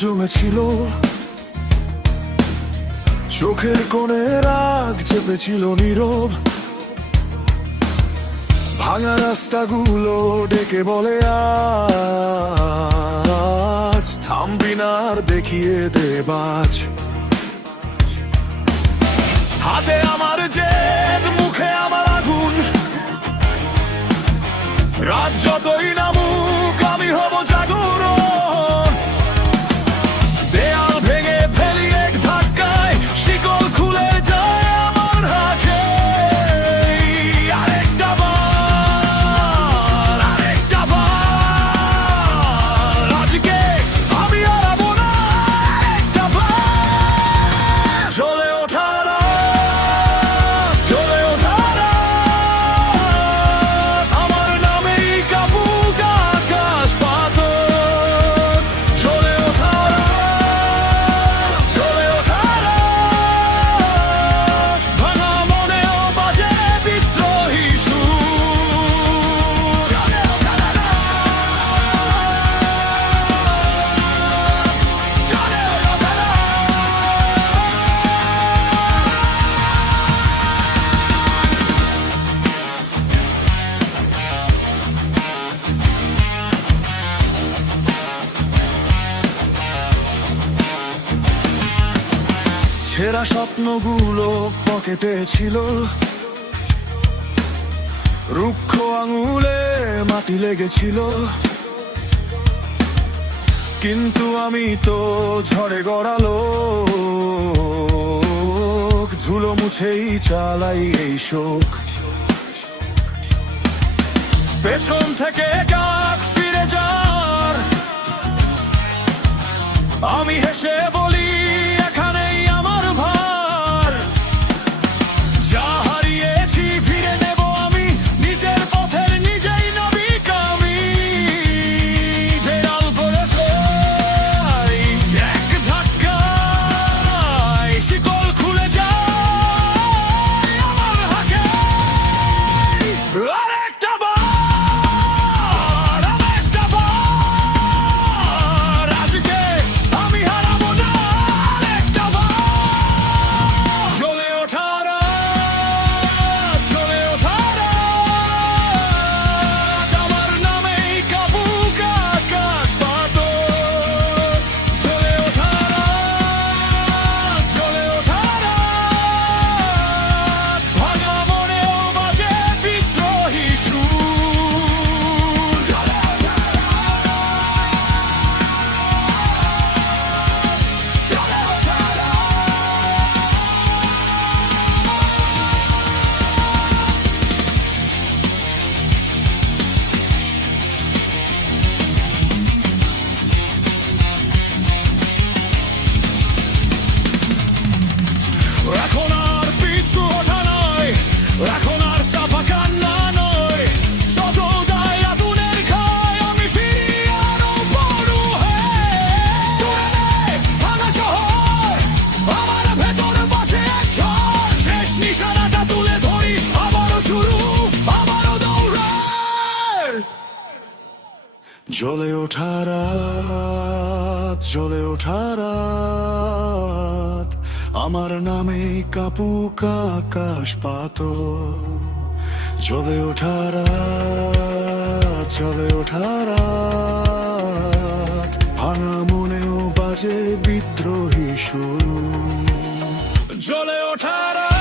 জমেছিল, চোখের কোণে রাগ চেপেছিল নীরব। ভাঙা রাস্তাগুলো ডেকে বলে আজ থামবি না, আর দেখিয়ে দে বাজ। হাতে আমার জেদ, মুখে আমার আগুন, রাত যতই নামুক আমি হব জাগরণ। দেয়াল ভেঙে ফেলি এক ধাক্কায়, শিকল খুলে যায় আমার হাতে। আরেকটা বার, আরেকটা বার, আজকে আমি হারাবো না। আরেকটা বার, জ্বলে ওঠা রাত, জ্বলে ওঠা রাত, আমার নামেই কাবুক আকাশ পাথর। জ্বলে ওঠা রাত, জ্বলে ওঠা রাত, ভাঙা মনেও বাজে বিদ্রোহী সুর। জ্বলে ওঠা রাত, জ্বলে ওঠা রাত। ছেঁড়া স্বপ্নগুলো পকেটে ছিল, রুক্ষ আঙুলে মাটি লেগেছিল, কিন্তু আমি তো ঝড়ে গড়ালো ধুলো মুছেই চালাই এই শোক। পেছন থেকে ডাক ফিরে যার, আমি হেসে বলি এখানেই আমার ভার। যা হারিয়েছি ফিরে নেব আমি, নিজের পথের নিজেই নাবিক আমি। দেয়াল পড়েছে এক ধাক্কায়, শিকল খুলে যায় আমার হাতে। আরেকটা বার, আরেকটা বার, আজকে আমি হারাবো না। আরেকটা বার, জ্বলে ওঠা রাত, জ্বলে ওঠা রাত, আমার নামেই কাবুক আকাশ পাথর। জ্বলে ওঠা রাত, জ্বলে ওঠা রাত, ভাঙা মনেও বাজে বিদ্রোহী সুর। জ্বলে ওঠা রাত, জ্বলে ওঠা রাত। এখন আর পিছু ওঠা নয়, এখন আর চাপা কান্না নয়, যত দায় আগুনের খায় আমি ফিরি আরো বড় হয়ে। সুরে নেই ভাঙা শহর, আমার ভেতর বাঁচে এক ঝড়। শেষ নিশানাটা তুলে ধরি, আবারও শুরু, আবারও দৌড়ার। জ্বলে ওঠা রাত, জ্বলে ওঠা রাত, আমার নামে কাপুক আকাশ পাথর। জ্বলে ওঠা রাত, জ্বলে ওঠা রাত, ভাঙা মনেও বাজে বিদ্রোহী সুর। জ্বলে ওঠা রাত।